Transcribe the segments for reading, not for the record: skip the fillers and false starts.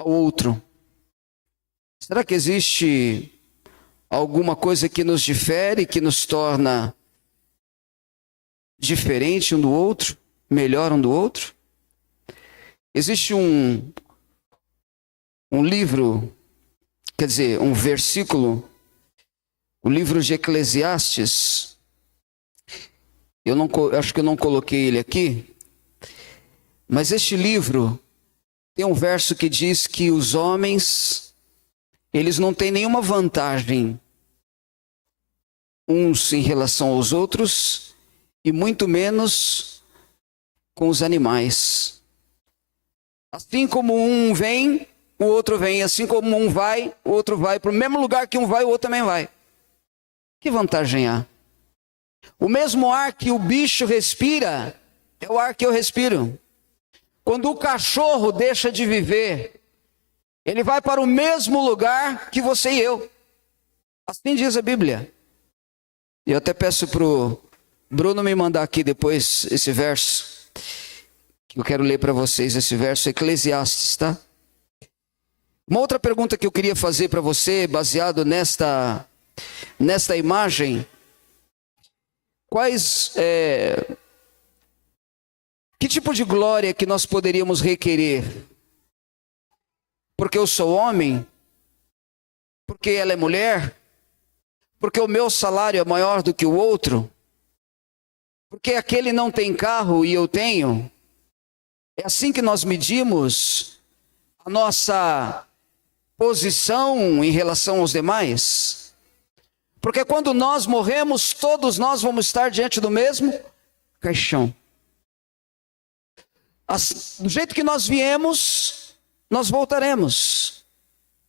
ao outro? Será que existe alguma coisa que nos difere, que nos torna diferente um do outro, melhor um do outro? Existe um livro, quer dizer, um versículo, o livro de Eclesiastes. Eu acho que eu não coloquei ele aqui, mas este livro tem um verso que diz que os homens, eles não têm nenhuma vantagem uns em relação aos outros e muito menos com os animais. Assim como um vem, o outro vem. Assim como um vai, o outro vai. Para o mesmo lugar que um vai, o outro também vai. Que vantagem há? O mesmo ar que o bicho respira é o ar que eu respiro. Quando o cachorro deixa de viver, ele vai para o mesmo lugar que você e eu. Assim diz a Bíblia. Eu até peço para o Bruno me mandar aqui depois esse verso. Eu quero ler para vocês esse verso, Eclesiastes, tá? Uma outra pergunta que eu queria fazer para você, baseado nesta imagem. Que tipo de glória que nós poderíamos requerer? Porque eu sou homem? Porque ela é mulher? Porque o meu salário é maior do que o outro? Porque aquele não tem carro e eu tenho? É assim que nós medimos a nossa posição em relação aos demais? Porque quando nós morremos, todos nós vamos estar diante do mesmo caixão. Do jeito que nós viemos, nós voltaremos.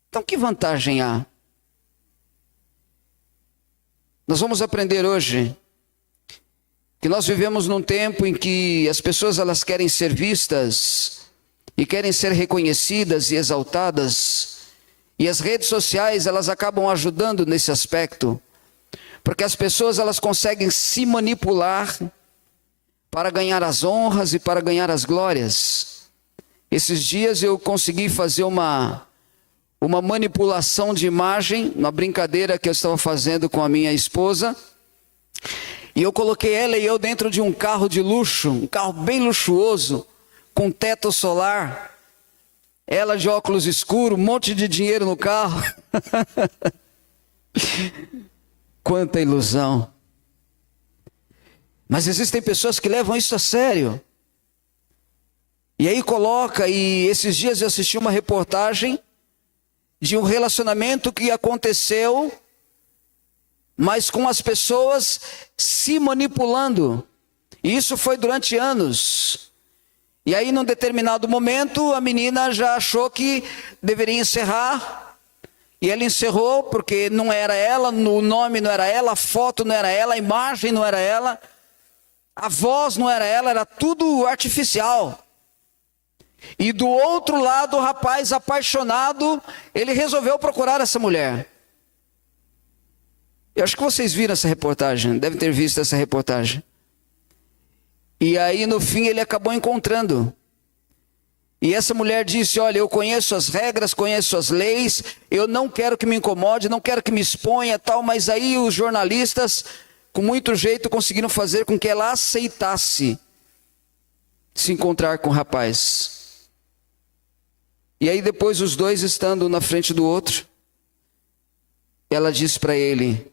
Então, que vantagem há? Nós vamos aprender hoje que nós vivemos num tempo em que as pessoas elas querem ser vistas e querem ser reconhecidas e exaltadas, e as redes sociais elas acabam ajudando nesse aspecto, porque as pessoas elas conseguem se manipular para ganhar as honras e para ganhar as glórias. Esses dias eu consegui fazer uma manipulação de imagem, uma brincadeira que eu estava fazendo com a minha esposa, e eu coloquei ela e eu dentro de um carro de luxo, um carro bem luxuoso, com teto solar, ela de óculos escuros, um monte de dinheiro no carro. Quanta ilusão. Mas existem pessoas que levam isso a sério. E aí coloca, e esses dias eu assisti uma reportagem de um relacionamento que aconteceu, mas com as pessoas se manipulando. E isso foi durante anos. E aí, num determinado momento, a menina já achou que deveria encerrar. E ela encerrou porque não era ela, o nome não era ela, a foto não era ela, a imagem não era ela, a voz não era ela, era tudo artificial. E do outro lado, o rapaz apaixonado, ele resolveu procurar essa mulher. Eu acho que vocês viram essa reportagem, devem ter visto essa reportagem. E aí no fim ele acabou encontrando. E essa mulher disse, olha, eu conheço as regras, conheço as leis, eu não quero que me incomode, não quero que me exponha tal, mas aí os jornalistas, com muito jeito, conseguiram fazer com que ela aceitasse se encontrar com o rapaz. E aí depois os dois estando na frente do outro, ela disse para ele,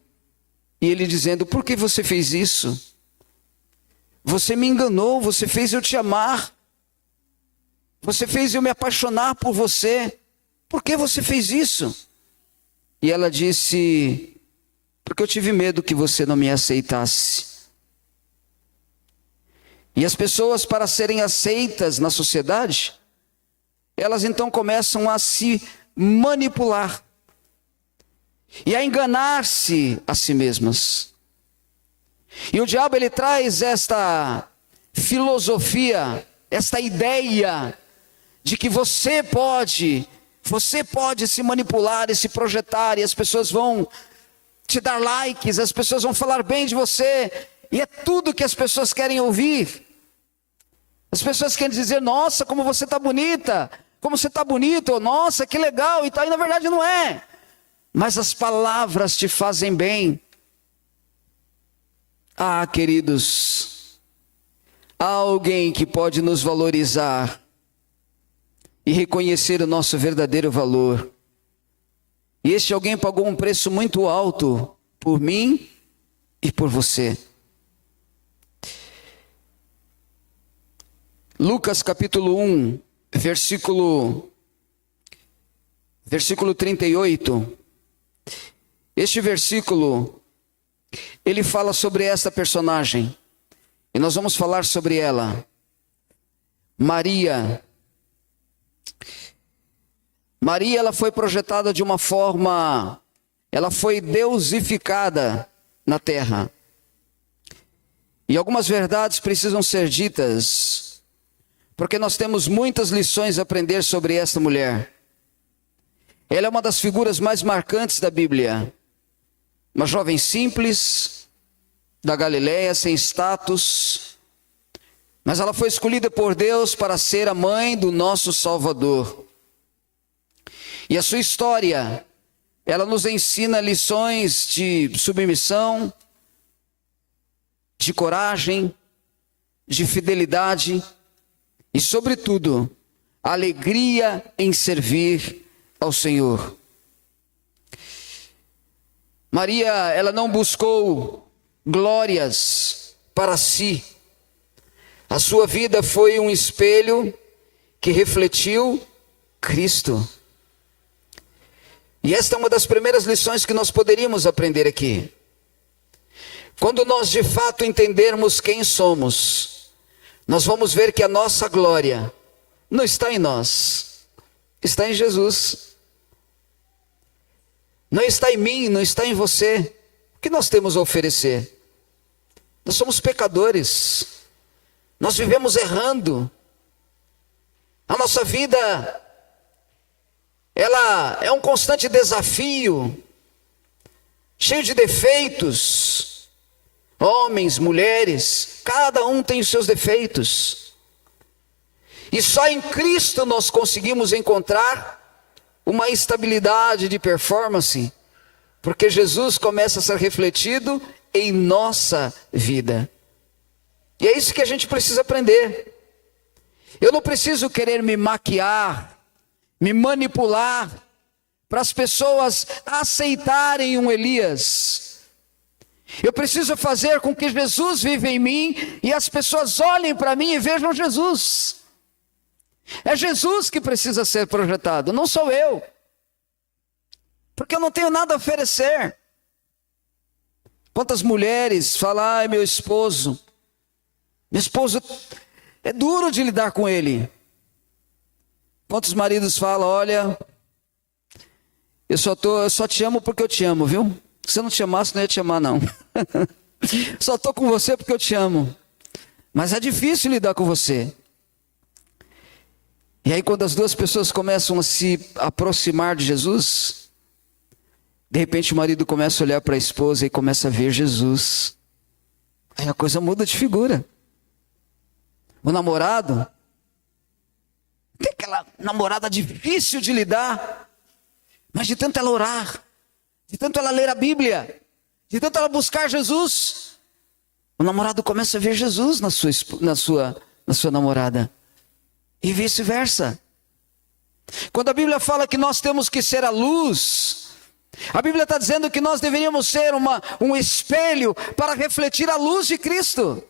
e ele dizendo, por que você fez isso? Você me enganou, você fez eu te amar. Você fez eu me apaixonar por você. Por que você fez isso? E ela disse, porque eu tive medo que você não me aceitasse. E as pessoas, para serem aceitas na sociedade, elas então começam a se manipular e a enganar-se a si mesmas. E o diabo ele traz esta filosofia, esta ideia de que você pode se manipular e se projetar, e as pessoas vão te dar likes, as pessoas vão falar bem de você, e é tudo que as pessoas querem ouvir. As pessoas querem dizer, nossa, como você está bonita, como você está bonito, ou nossa, que legal e tal, e na verdade não é. Mas as palavras te fazem bem. Ah, queridos, há alguém que pode nos valorizar e reconhecer o nosso verdadeiro valor. E este alguém pagou um preço muito alto por mim e por você. Lucas capítulo 1, versículo 38. Este versículo, ele fala sobre esta personagem. E nós vamos falar sobre ela. Maria. Maria, ela foi projetada de uma forma, ela foi deusificada na terra. E algumas verdades precisam ser ditas, porque nós temos muitas lições a aprender sobre esta mulher. Ela é uma das figuras mais marcantes da Bíblia. Uma jovem simples, da Galileia, sem status, mas ela foi escolhida por Deus para ser a mãe do nosso Salvador. E a sua história, ela nos ensina lições de submissão, de coragem, de fidelidade e, sobretudo, alegria em servir ao Senhor. Maria, ela não buscou glórias para si. A sua vida foi um espelho que refletiu Cristo. E esta é uma das primeiras lições que nós poderíamos aprender aqui. Quando nós de fato entendermos quem somos, nós vamos ver que a nossa glória não está em nós, está em Jesus. Não está em mim, não está em você. O que nós temos a oferecer? Nós somos pecadores. Nós vivemos errando. A nossa vida, ela é um constante desafio, cheio de defeitos. Homens, mulheres, cada um tem os seus defeitos. E só em Cristo nós conseguimos encontrar uma estabilidade de performance, porque Jesus começa a ser refletido em nossa vida. E é isso que a gente precisa aprender. Eu não preciso querer me maquiar, me manipular, para as pessoas aceitarem um Elias. Eu preciso fazer com que Jesus viva em mim e as pessoas olhem para mim e vejam Jesus. É Jesus que precisa ser projetado, não sou eu. Porque eu não tenho nada a oferecer. Quantas mulheres falam, ai meu esposo é duro de lidar com ele. Quantos maridos falam, olha, eu só te amo porque eu te amo, viu? Se eu não te amasse, não ia te amar não. Só estou com você porque eu te amo. Mas é difícil lidar com você. E aí quando as duas pessoas começam a se aproximar de Jesus, de repente o marido começa a olhar para a esposa e começa a ver Jesus. Aí a coisa muda de figura. O namorado, tem aquela namorada difícil de lidar, mas de tanto ela orar, de tanto ela ler a Bíblia, de tanto ela buscar Jesus, o namorado começa a ver Jesus na sua namorada. E vice-versa. Quando a Bíblia fala que nós temos que ser a luz, a Bíblia está dizendo que nós deveríamos ser um espelho para refletir a luz de Cristo.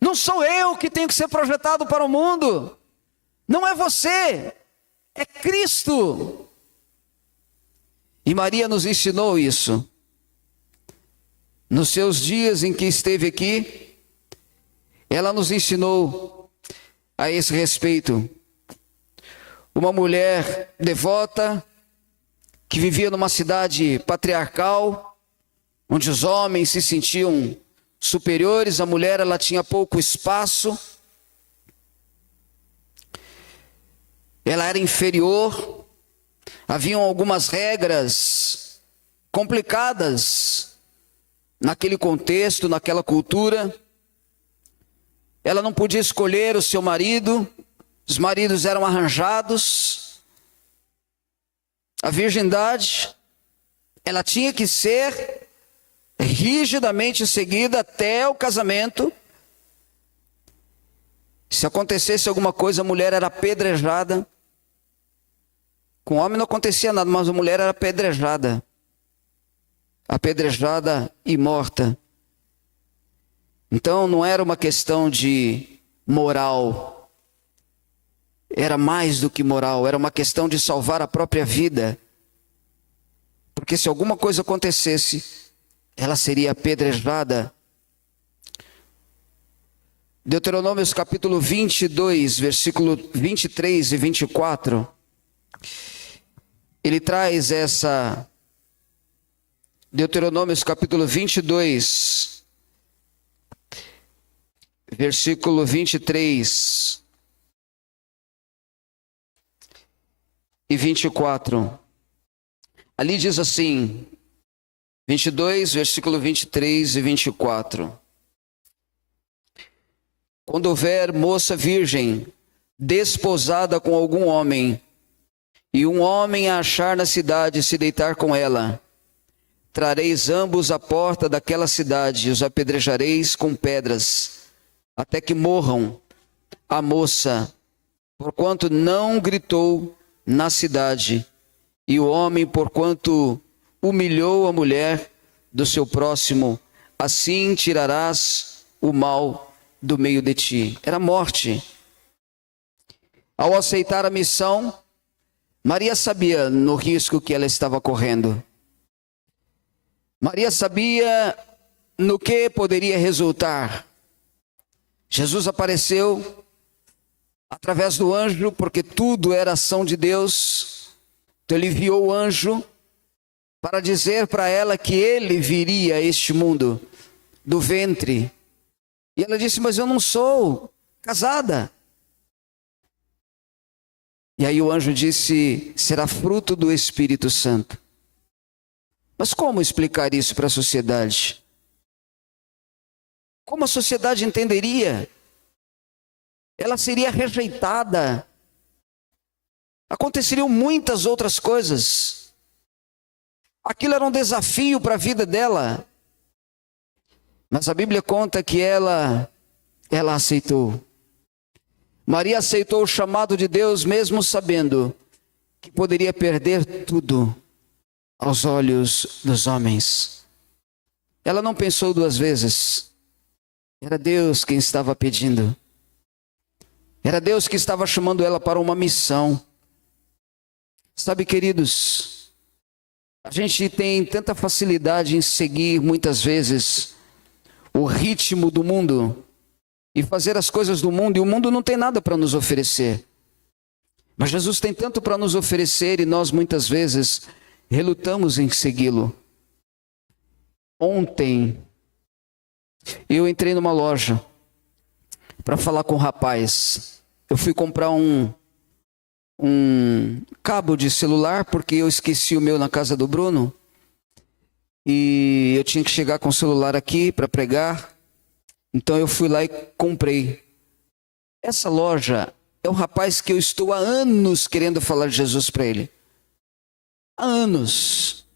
Não sou eu que tenho que ser projetado para o mundo. Não é você, é Cristo. E Maria nos ensinou isso. Nos seus dias em que esteve aqui, ela nos ensinou a esse respeito. Uma mulher devota, que vivia numa cidade patriarcal, onde os homens se sentiam superiores, a mulher ela tinha pouco espaço, ela era inferior, haviam algumas regras complicadas naquele contexto, naquela cultura. Ela não podia escolher o seu marido, os maridos eram arranjados, a virgindade, ela tinha que ser rigidamente seguida até o casamento. Se acontecesse alguma coisa, a mulher era apedrejada. Com o homem não acontecia nada, mas a mulher era apedrejada. Apedrejada e morta. Então não era uma questão de moral. Era mais do que moral, era uma questão de salvar a própria vida. Porque se alguma coisa acontecesse, ela seria apedrejada. Deuteronômio capítulo 22, versículo 23 e 24. Ele traz essa... Deuteronômio capítulo 22, versículo 23 e 24. Ali diz assim, 22, versículo 23 e 24. Quando houver moça virgem, desposada com algum homem, e um homem a achar na cidade e se deitar com ela, trareis ambos à porta daquela cidade e os apedrejareis com pedras, até que morram a moça, porquanto não gritou na cidade, e o homem, porquanto humilhou a mulher do seu próximo, assim tirarás o mal do meio de ti. Era morte. Ao aceitar a missão, Maria sabia no risco que ela estava correndo. Maria sabia no que poderia resultar. Jesus apareceu através do anjo, porque tudo era ação de Deus. Então ele enviou o anjo para dizer para ela que ele viria a este mundo do ventre. E ela disse, mas eu não sou casada. E aí o anjo disse, será fruto do Espírito Santo. Mas como explicar isso para a sociedade? Como a sociedade entenderia? Ela seria rejeitada. Aconteceriam muitas outras coisas. Aquilo era um desafio para a vida dela. Mas a Bíblia conta que ela aceitou. Maria aceitou o chamado de Deus, mesmo sabendo que poderia perder tudo aos olhos dos homens. Ela não pensou duas vezes. Era Deus quem estava pedindo. Era Deus que estava chamando ela para uma missão. Sabe, queridos, a gente tem tanta facilidade em seguir muitas vezes o ritmo do mundo e fazer as coisas do mundo, e o mundo não tem nada para nos oferecer. Mas Jesus tem tanto para nos oferecer e nós muitas vezes relutamos em segui-lo. Ontem eu entrei numa loja para falar com um rapaz. Eu fui comprar um cabo de celular, porque eu esqueci o meu na casa do Bruno. E eu tinha que chegar com o celular aqui para pregar. Então eu fui lá e comprei. Essa loja é um rapaz que eu estou há anos querendo falar de Jesus para ele. Há anos.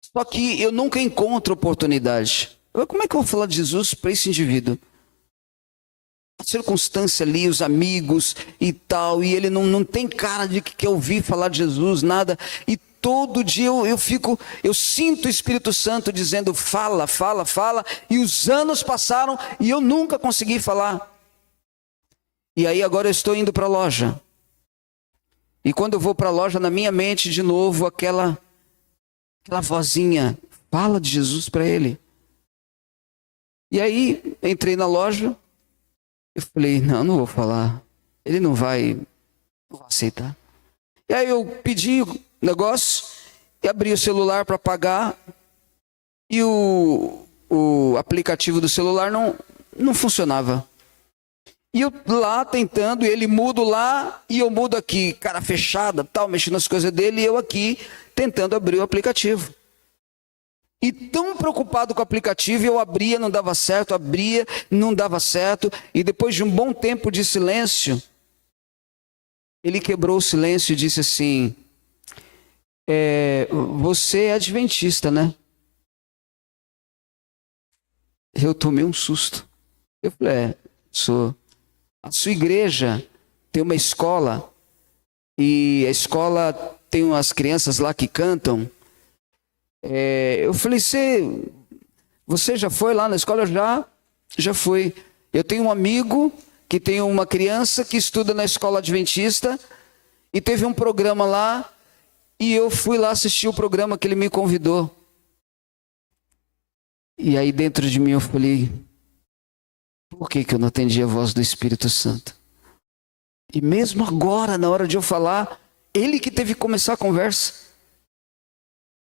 Só que eu nunca encontro oportunidade. Como é que eu vou falar de Jesus para esse indivíduo? A circunstância ali, os amigos e tal, e ele não tem cara de que quer ouvir falar de Jesus, nada. E todo dia eu sinto o Espírito Santo dizendo, fala, fala, fala. E os anos passaram e eu nunca consegui falar. E aí agora eu estou indo para a loja. E quando eu vou para a loja, na minha mente de novo, aquela vozinha, fala de Jesus para ele. E aí entrei na loja. Eu falei, não vou falar. Ele não vai aceitar. E aí eu pedi o negócio e abri o celular para pagar. E o aplicativo do celular não funcionava. E eu lá tentando, e ele mudo lá e eu mudo aqui, cara fechada, tal, mexendo nas coisas dele, e eu aqui tentando abrir o aplicativo. E tão preocupado com o aplicativo, eu abria, não dava certo, abria, não dava certo. E depois de um bom tempo de silêncio, ele quebrou o silêncio e disse assim: você é adventista, né? Eu tomei um susto. Eu falei: sou. A sua igreja tem uma escola, e a escola tem umas crianças lá que cantam. Eu falei: você já foi lá na escola? Já fui. Eu tenho um amigo que tem uma criança que estuda na escola adventista, e teve um programa lá, e eu fui lá assistir o programa que ele me convidou. E aí dentro de mim eu falei: por que eu não atendi a voz do Espírito Santo? E mesmo agora, na hora de eu falar, ele que teve que começar a conversa.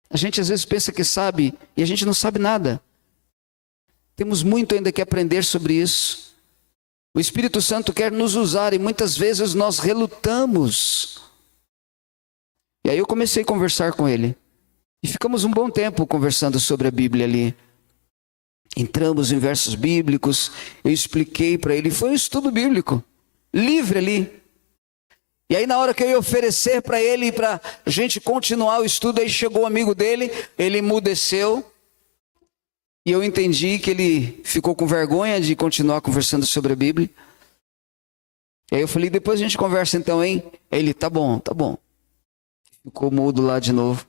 A gente às vezes pensa que sabe, e a gente não sabe nada. Temos muito ainda que aprender sobre isso. O Espírito Santo quer nos usar, e muitas vezes nós relutamos. E aí eu comecei a conversar com ele. E ficamos um bom tempo conversando sobre a Bíblia ali. Entramos em versos bíblicos, eu expliquei para ele, foi um estudo bíblico, livre ali. E aí na hora que eu ia oferecer para ele, para a gente continuar o estudo, aí chegou o amigo dele, ele emudeceu. E eu entendi que ele ficou com vergonha de continuar conversando sobre a Bíblia. E aí eu falei: depois a gente conversa então, hein? Ele: tá bom. Ficou mudo lá de novo.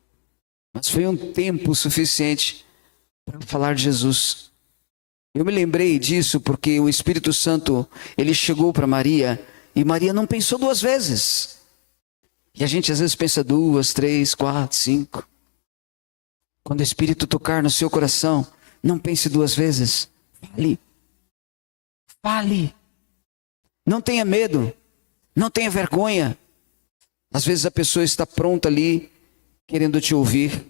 Mas foi um tempo suficiente para falar de Jesus. Eu me lembrei disso porque o Espírito Santo, ele chegou para Maria, e Maria não pensou duas vezes. E a gente às vezes pensa 2, 3, 4, 5. Quando o Espírito tocar no seu coração, não pense duas vezes. Fale. Não tenha medo. Não tenha vergonha. Às vezes a pessoa está pronta ali, querendo te ouvir.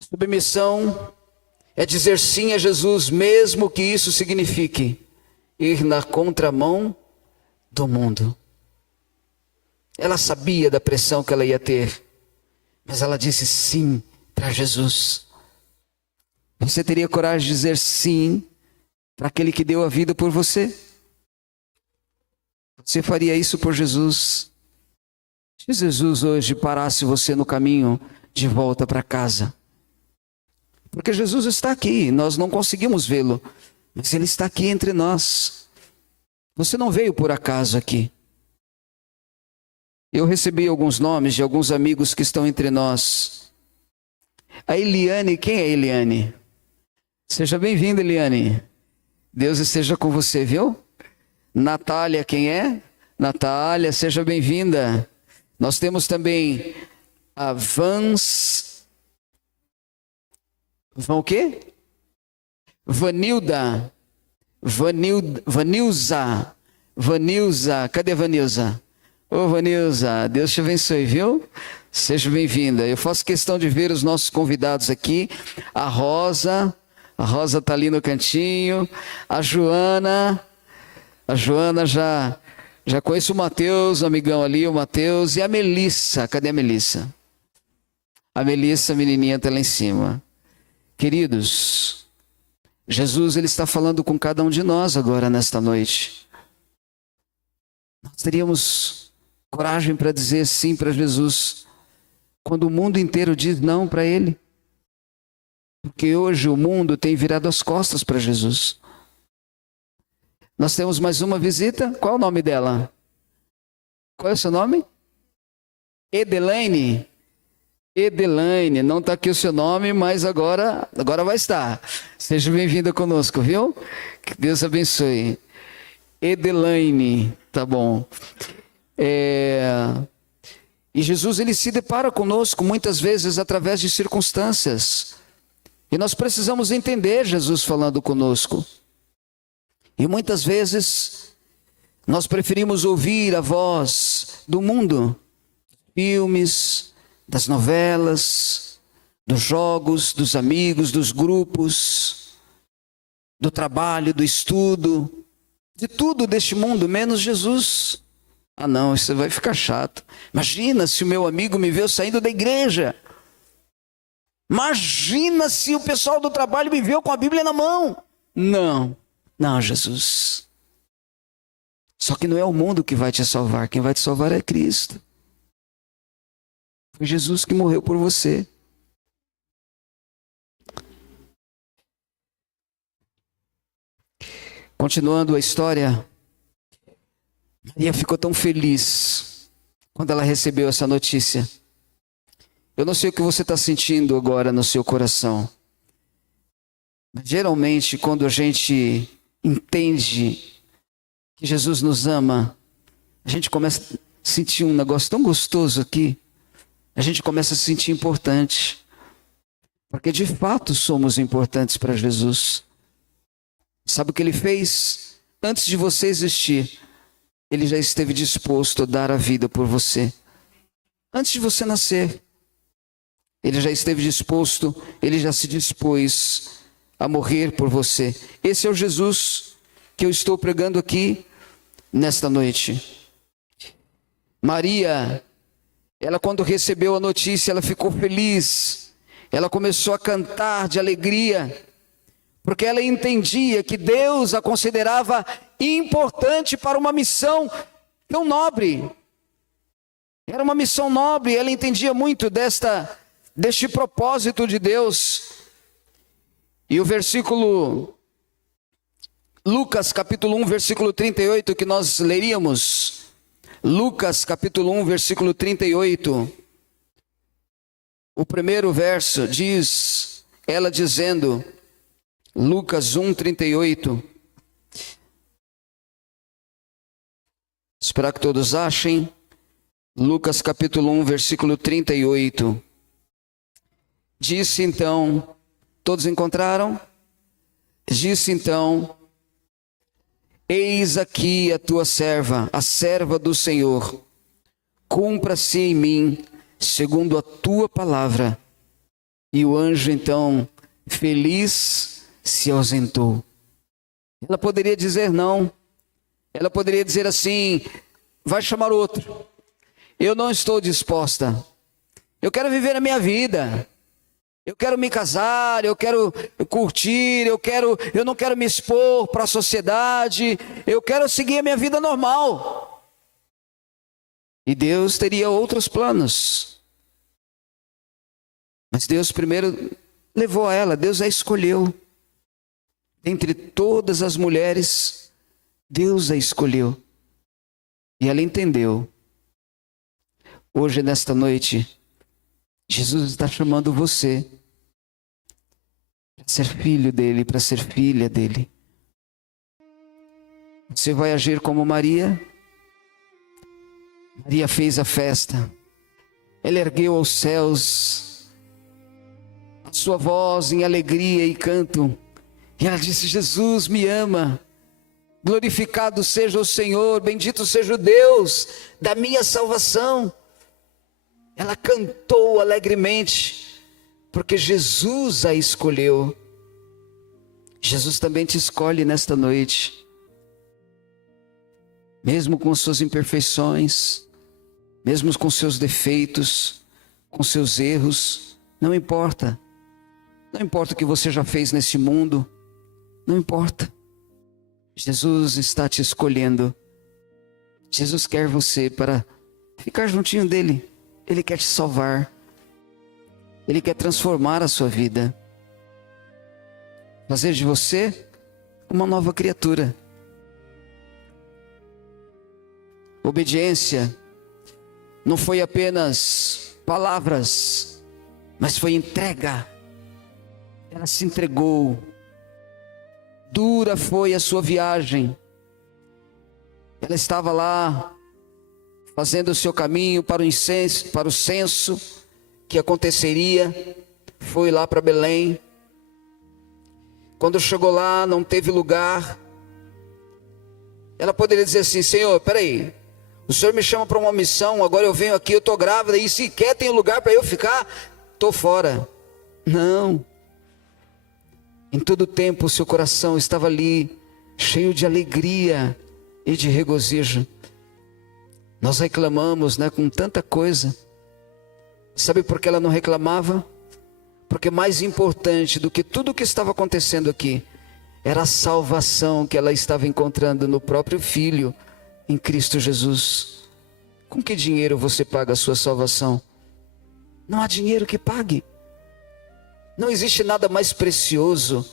Submissão é dizer sim a Jesus, mesmo que isso signifique ir na contramão do mundo. Ela sabia da pressão que ela ia ter, mas ela disse sim para Jesus. Você teria coragem de dizer sim para aquele que deu a vida por você? Você faria isso por Jesus? Se Jesus hoje parasse você no caminho de volta para casa, porque Jesus está aqui, nós não conseguimos vê-lo, mas Ele está aqui entre nós. Você não veio por acaso aqui. Eu recebi alguns nomes de alguns amigos que estão entre nós. A Eliane, quem é a Eliane? Seja bem-vinda, Eliane. Deus esteja com você, viu? Natália, quem é? Natália, seja bem-vinda. Nós temos também a o quê? Vanilza. Cadê a Vanilza? Ô Vanilza, Deus te abençoe, viu? Seja bem-vinda. Eu faço questão de ver os nossos convidados aqui. A Rosa está ali no cantinho. A Joana já conheço o Mateus, o amigão ali, o Mateus. E a Melissa, cadê a Melissa? A Melissa, a menininha, está lá em cima. Queridos, Jesus, Ele está falando com cada um de nós agora, nesta noite. Nós teríamos coragem para dizer sim para Jesus, quando o mundo inteiro diz não para Ele. Porque hoje o mundo tem virado as costas para Jesus. Nós temos mais uma visita. Qual é o nome dela? Qual é o seu nome? Edelaine. Edelaine, não está aqui o seu nome, mas agora vai estar. Seja bem-vinda conosco, viu? Que Deus abençoe. Edelaine, tá bom. E Jesus, Ele se depara conosco muitas vezes através de circunstâncias. E nós precisamos entender Jesus falando conosco. E muitas vezes nós preferimos ouvir a voz do mundo, filmes, das novelas, dos jogos, dos amigos, dos grupos, do trabalho, do estudo, de tudo deste mundo, menos Jesus. Ah não, isso vai ficar chato. Imagina se o meu amigo me viu saindo da igreja. Imagina se o pessoal do trabalho me viu com a Bíblia na mão. Não, Jesus. Só que não é o mundo que vai te salvar, quem vai te salvar é Cristo. Foi Jesus que morreu por você. Continuando a história, Maria ficou tão feliz quando ela recebeu essa notícia. Eu não sei o que você está sentindo agora no seu coração. Mas geralmente, quando a gente entende que Jesus nos ama, a gente começa a sentir um negócio tão gostoso aqui. A gente começa a se sentir importante. Porque de fato somos importantes para Jesus. Sabe o que ele fez? Antes de você existir, ele já esteve disposto a dar a vida por você. Antes de você nascer, ele já esteve disposto, ele já se dispôs a morrer por você. Esse é o Jesus que eu estou pregando aqui nesta noite. Maria, ela quando recebeu a notícia, ela ficou feliz. Ela começou a cantar de alegria, porque ela entendia que Deus a considerava importante para uma missão tão nobre. Era uma missão nobre, ela entendia muito deste propósito de Deus. E o versículo, Lucas capítulo 1, versículo 38, que nós leríamos. Lucas capítulo 1, versículo 38. O primeiro verso diz, ela dizendo, Lucas 1, 38. Esperar que todos achem. Lucas capítulo 1, versículo 38. Disse então, todos encontraram? Disse então, eis aqui a tua serva, a serva do Senhor. Cumpra-se em mim, segundo a tua palavra. E o anjo então, feliz, se ausentou. Ela poderia dizer não. Ela poderia dizer assim, vai chamar outro. Eu não estou disposta. Eu quero viver a minha vida. Eu quero me casar, eu quero curtir, eu não quero me expor para a sociedade. Eu quero seguir a minha vida normal. E Deus teria outros planos. Mas Deus primeiro levou a ela, Deus a escolheu. Entre todas as mulheres, Deus a escolheu. E ela entendeu. Hoje, nesta noite, Jesus está chamando você para ser filho dele, para ser filha dele. Você vai agir como Maria? Maria fez a festa. Ela ergueu aos céus a sua voz em alegria e canto. E ela disse, Jesus me ama. Glorificado seja o Senhor, bendito seja o Deus da minha salvação. Ela cantou alegremente, porque Jesus a escolheu. Jesus também te escolhe nesta noite. Mesmo com suas imperfeições, mesmo com seus defeitos, com seus erros, não importa. Não importa o que você já fez nesse mundo, não importa. Jesus está te escolhendo. Jesus quer você para ficar juntinho dele. Ele quer te salvar. Ele quer transformar a sua vida. Fazer de você uma nova criatura. Obediência não foi apenas palavras, mas foi entrega. Ela se entregou. Dura foi a sua viagem. Ela estava lá fazendo o seu caminho para o censo que aconteceria. Foi lá para Belém. Quando chegou lá, não teve lugar. Ela poderia dizer assim, Senhor, peraí, o Senhor me chama para uma missão, agora eu venho aqui, eu estou grávida, e sequer tem lugar para eu ficar, estou fora. Não. Em todo tempo o seu coração estava ali, cheio de alegria e de regozijo. Nós reclamamos, com tanta coisa. Sabe por que ela não reclamava? Porque mais importante do que tudo o que estava acontecendo aqui, era a salvação que ela estava encontrando no próprio Filho em Cristo Jesus. Com que dinheiro você paga a sua salvação? Não há dinheiro que pague. Não existe nada mais precioso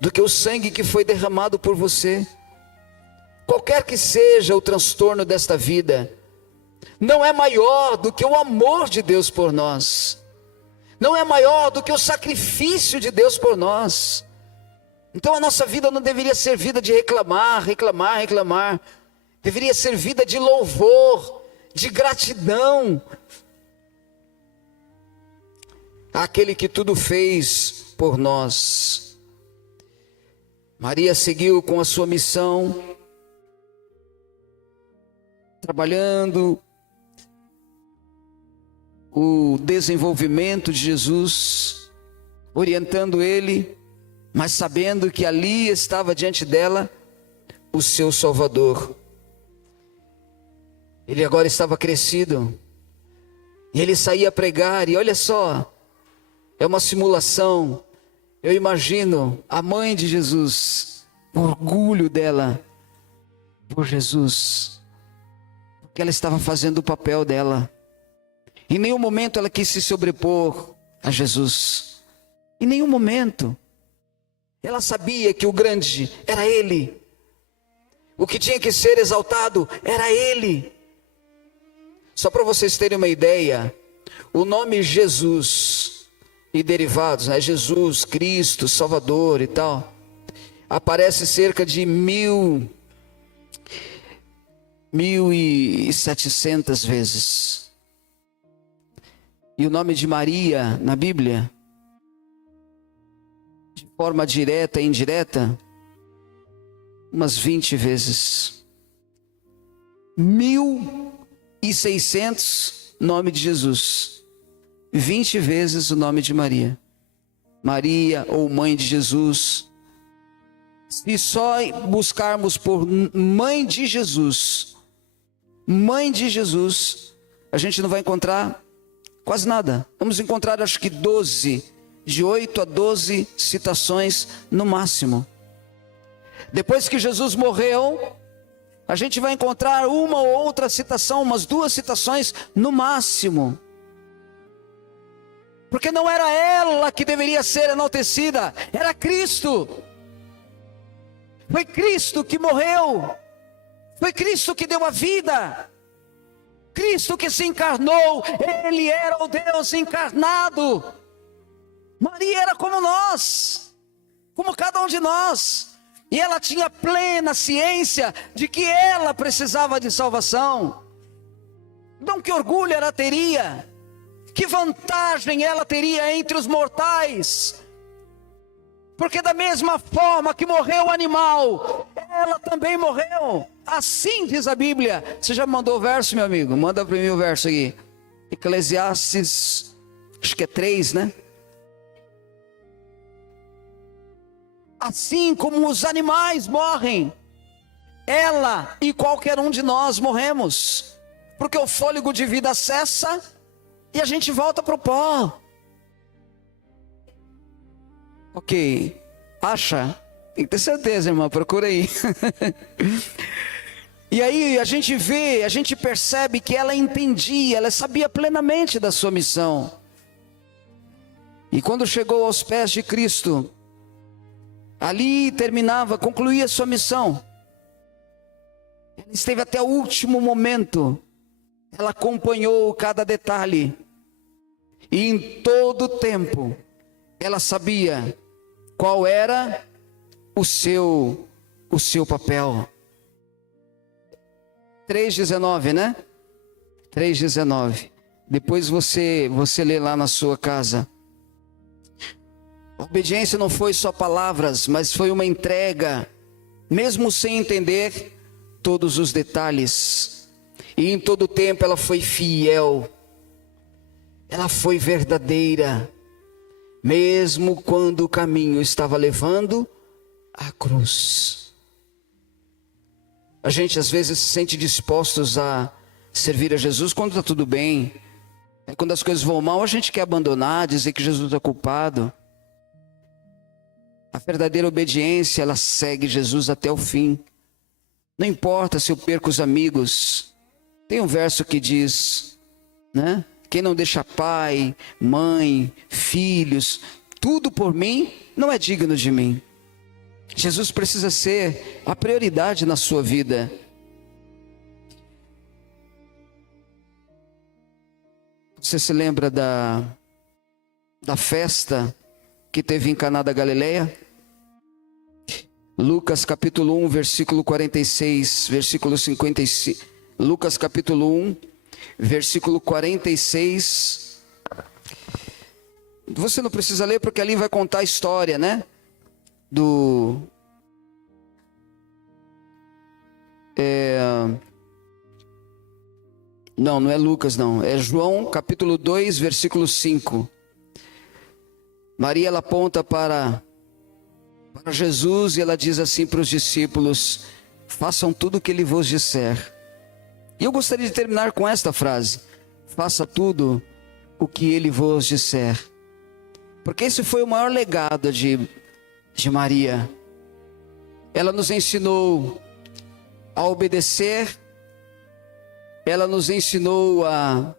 do que o sangue que foi derramado por você. Qualquer que seja o transtorno desta vida, não é maior do que o amor de Deus por nós. Não é maior do que o sacrifício de Deus por nós. Então a nossa vida não deveria ser vida de reclamar. Deveria ser vida de louvor, de gratidão àquele que tudo fez por nós. Maria seguiu com a sua missão, trabalhando o desenvolvimento de Jesus, orientando ele, mas sabendo que ali estava diante dela o seu Salvador. Ele agora estava crescido, e ele saía a pregar, e olha só, é uma simulação. Eu imagino a mãe de Jesus, o orgulho dela por Jesus, porque ela estava fazendo o papel dela. Em nenhum momento ela quis se sobrepor a Jesus. Em nenhum momento. Ela sabia que o grande era Ele. O que tinha que ser exaltado era Ele. Só para vocês terem uma ideia, o nome Jesus e derivados, né? Jesus, Cristo, Salvador e tal, aparece cerca de 1.700 vezes. E o nome de Maria na Bíblia, de forma direta e indireta, umas 20 vezes. 1.600 nome de Jesus, 20 vezes o nome de Maria. Maria ou mãe de Jesus. Se só buscarmos por mãe de Jesus, a gente não vai encontrar quase nada. Vamos encontrar acho que 8 a 12 citações no máximo. Depois que Jesus morreu, a gente vai encontrar uma ou outra citação, umas 2 citações no máximo. Porque não era ela que deveria ser enaltecida, era Cristo. Foi Cristo que morreu, foi Cristo que deu a vida, Cristo que se encarnou, Ele era o Deus encarnado. Maria era como nós, como cada um de nós, e ela tinha plena ciência de que ela precisava de salvação. Então que orgulho ela teria, que vantagem ela teria entre os mortais, porque da mesma forma que morreu o animal, ela também morreu. Assim diz a Bíblia. Você já mandou o verso, meu amigo? Manda para mim o verso aqui. Eclesiastes, acho que é 3, né? Assim como os animais morrem, ela e qualquer um de nós morremos. Porque o fôlego de vida cessa e a gente volta para o pó. Ok, acha? Tem que ter certeza, irmão, procura aí. E aí a gente vê, a gente percebe que ela entendia, ela sabia plenamente da sua missão. E quando chegou aos pés de Cristo, ali concluía sua missão. Ela esteve até o último momento, ela acompanhou cada detalhe. E em todo o tempo, ela sabia qual era o seu papel. 3,19, né? 3,19. Depois você lê lá na sua casa. A obediência não foi só palavras, mas foi uma entrega, mesmo sem entender todos os detalhes. E em todo o tempo ela foi fiel. Ela foi verdadeira. Mesmo quando o caminho estava levando à cruz. A gente às vezes se sente dispostos a servir a Jesus quando está tudo bem. Quando as coisas vão mal, a gente quer abandonar, dizer que Jesus é culpado. A verdadeira obediência, ela segue Jesus até o fim. Não importa se eu perco os amigos. Tem um verso que diz, né? Quem não deixa pai, mãe, filhos, tudo por mim, não é digno de mim. Jesus precisa ser a prioridade na sua vida. Você se lembra da festa que teve em Caná da Galileia? Lucas capítulo 1, versículo 46, versículo 55. Lucas capítulo 1, versículo 46. Você não precisa ler porque ali vai contar a história, né? Não é Lucas não. É João capítulo 2, versículo 5. Maria, ela aponta para Jesus e ela diz assim para os discípulos: façam tudo o que ele vos disser. E eu gostaria de terminar com esta frase: faça tudo o que ele vos disser. Porque esse foi o maior legado de Maria. Ela nos ensinou a obedecer, ela nos ensinou a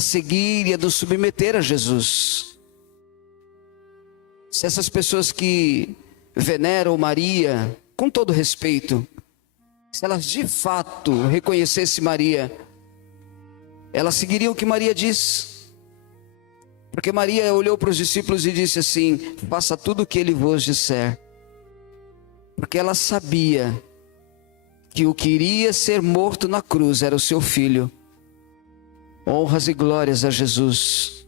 seguir e a nos submeter a Jesus. Se essas pessoas que veneram Maria, com todo respeito, se elas de fato reconhecessem Maria, elas seguiriam o que Maria diz. Porque Maria olhou para os discípulos e disse assim: faça tudo o que ele vos disser. Porque ela sabia que o que iria ser morto na cruz era o seu filho. Honras e glórias a Jesus.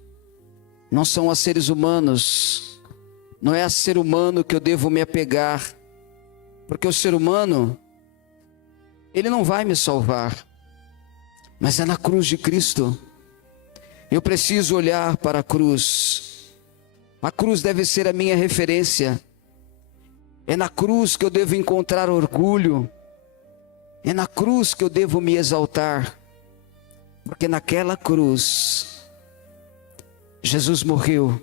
Não são a seres humanos, não é a ser humano que eu devo me apegar, porque o ser humano, ele não vai me salvar, mas é na cruz de Cristo. Eu preciso olhar para a cruz. A cruz deve ser a minha referência. É na cruz que eu devo encontrar orgulho. É na cruz que eu devo me exaltar. Porque naquela cruz, Jesus morreu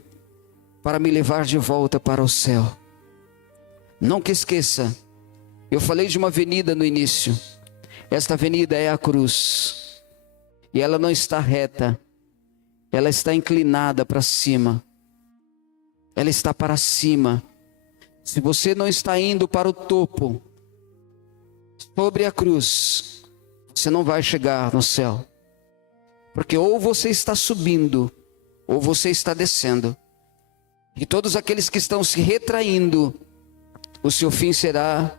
para me levar de volta para o céu. Nunca esqueça, eu falei de uma avenida no início. Esta avenida é a cruz. E ela não está reta. Ela está inclinada para cima. Ela está para cima. Se você não está indo para o topo, sobre a cruz, você não vai chegar no céu. Porque ou você está subindo, ou você está descendo. E todos aqueles que estão se retraindo, o seu fim será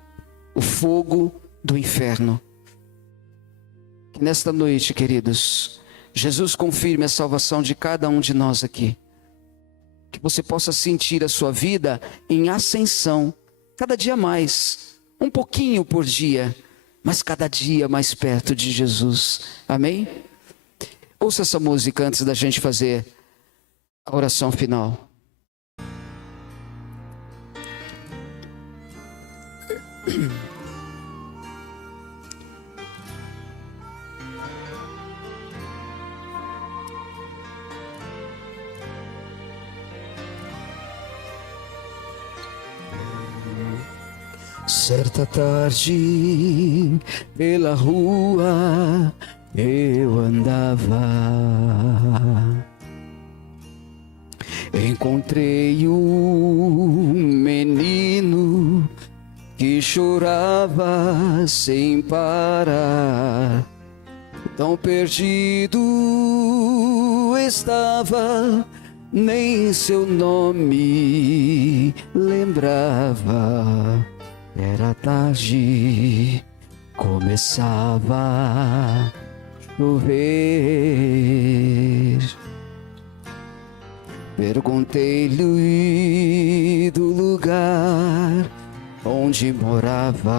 o fogo do inferno. Que nesta noite, queridos, Jesus confirme a salvação de cada um de nós aqui. Que você possa sentir a sua vida em ascensão, cada dia mais, um pouquinho por dia, mas cada dia mais perto de Jesus. Amém? Ouça essa música antes da gente fazer a oração final. Certa tarde, pela rua eu andava, encontrei um menino que chorava sem parar. Tão perdido estava, nem seu nome lembrava. Era tarde, começava a chover. Perguntei-lhe do lugar onde morava.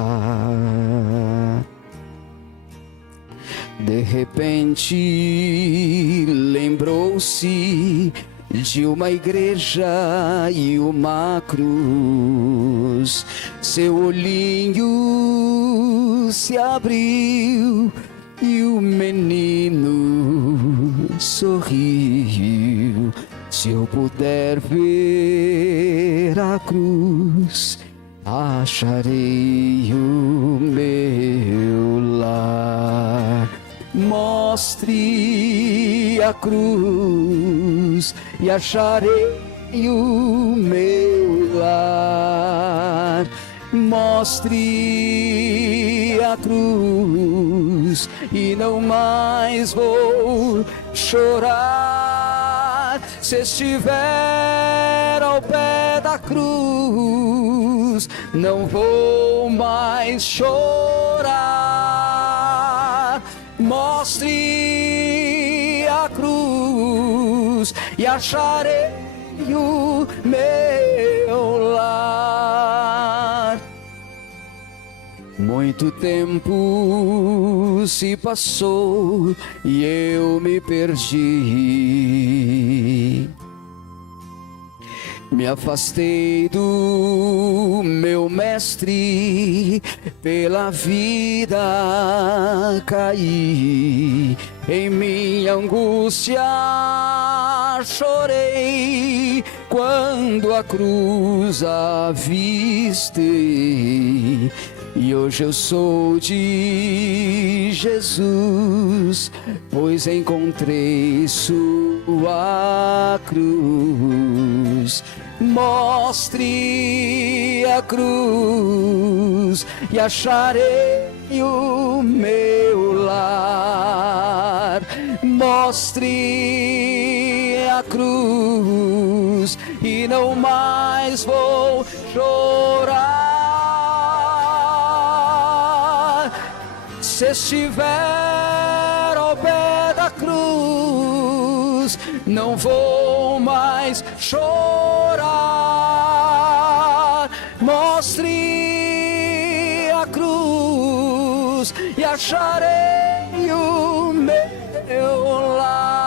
De repente lembrou-se de uma igreja e uma cruz. Seu olhinho se abriu e o menino sorriu. Se eu puder ver a cruz, acharei o meu Mostre a cruz e acharei o meu lar. Mostre a cruz e não mais vou chorar. Se estiver ao pé da cruz, não vou mais chorar. Mostre a cruz e acharei o meu lar. Muito tempo se passou e eu me perdi. Me afastei do meu mestre, pela vida caí. Em minha angústia chorei, quando a cruz avistei. E hoje eu sou de Jesus, pois encontrei sua cruz. Mostre a cruz e acharei o meu lar. Mostre a cruz e não mais vou chorar. Se estiver ao pé da cruz, não vou mais chorar. Mostre a cruz e acharei o meu lar.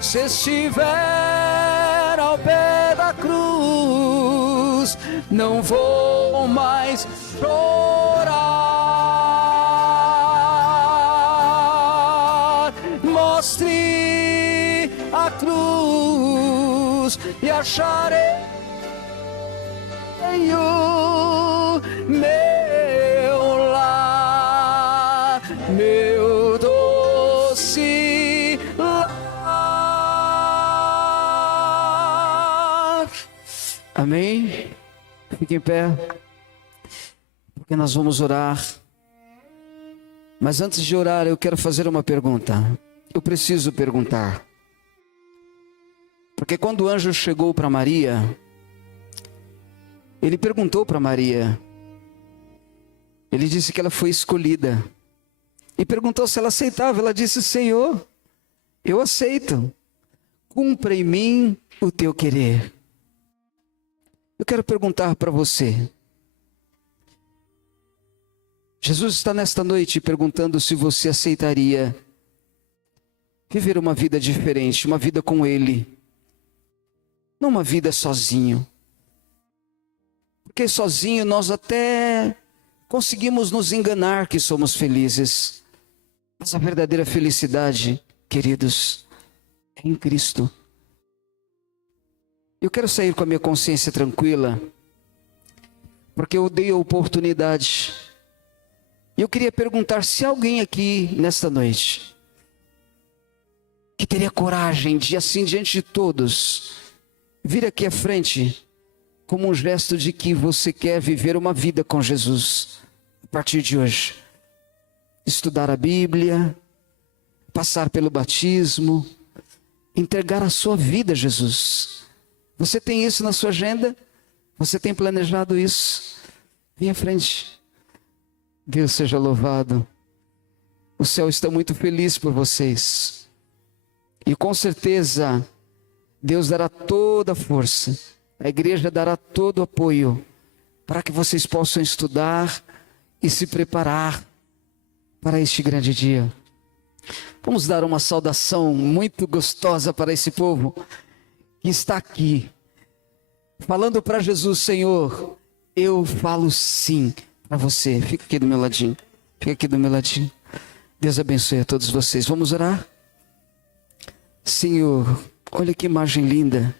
Se estiver ao pé da cruz, não vou mais chorar. Mostre a cruz e acharei o meu lar, meu doce lar. Amém? Fique em pé, porque nós vamos orar. Mas antes de orar, eu quero fazer uma pergunta. Eu preciso perguntar. Porque quando o anjo chegou para Maria, ele perguntou para Maria. Ele disse que ela foi escolhida. E perguntou se ela aceitava. Ela disse: Senhor, eu aceito. Cumpra em mim o teu querer. Eu quero perguntar para você. Jesus está nesta noite perguntando se você aceitaria viver uma vida diferente, uma vida com Ele. Não uma vida sozinho. Porque sozinho nós até conseguimos nos enganar que somos felizes. Mas a verdadeira felicidade, queridos, é em Cristo. Eu quero sair com a minha consciência tranquila, porque eu dei a oportunidade. E eu queria perguntar se alguém aqui nesta noite que teria coragem de, assim, diante de todos, vir aqui à frente como um gesto de que você quer viver uma vida com Jesus a partir de hoje. Estudar a Bíblia, passar pelo batismo, entregar a sua vida a Jesus. Você tem isso na sua agenda? Você tem planejado isso? Vem à frente. Deus seja louvado. O céu está muito feliz por vocês. E com certeza, Deus dará toda a força. A igreja dará todo o apoio para que vocês possam estudar e se preparar para este grande dia. Vamos dar uma saudação muito gostosa para esse povo que está aqui, falando para Jesus: Senhor, eu falo sim para você. Fica aqui do meu ladinho. Fica aqui do meu ladinho. Deus abençoe a todos vocês. Vamos orar? Senhor, olha que imagem linda.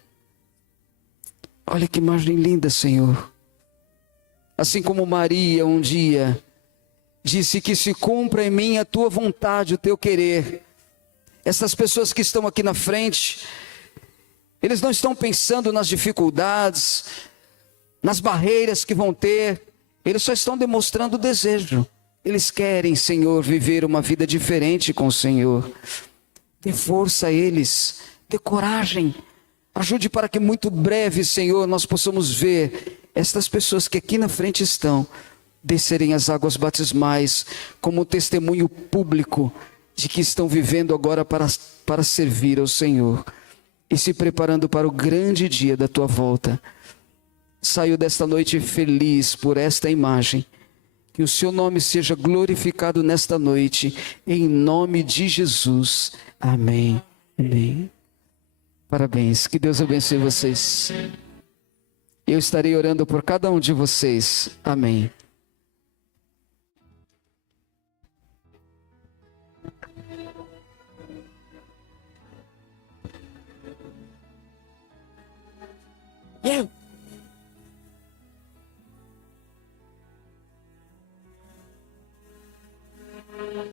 Olha que imagem linda, Senhor. Assim como Maria um dia disse que se cumpra em mim a tua vontade, o teu querer. Essas pessoas que estão aqui na frente, eles não estão pensando nas dificuldades, nas barreiras que vão ter, eles só estão demonstrando o desejo. Eles querem, Senhor, viver uma vida diferente com o Senhor. Dê força a eles, dê coragem, ajude para que muito breve, Senhor, nós possamos ver estas pessoas que aqui na frente estão, descerem as águas batismais como testemunho público de que estão vivendo agora para servir ao Senhor e se preparando para o grande dia da tua volta. Saio desta noite feliz por esta imagem. Que o seu nome seja glorificado nesta noite, em nome de Jesus. Amém. Amém. Parabéns, que Deus abençoe vocês. Eu estarei orando por cada um de vocês. Amém.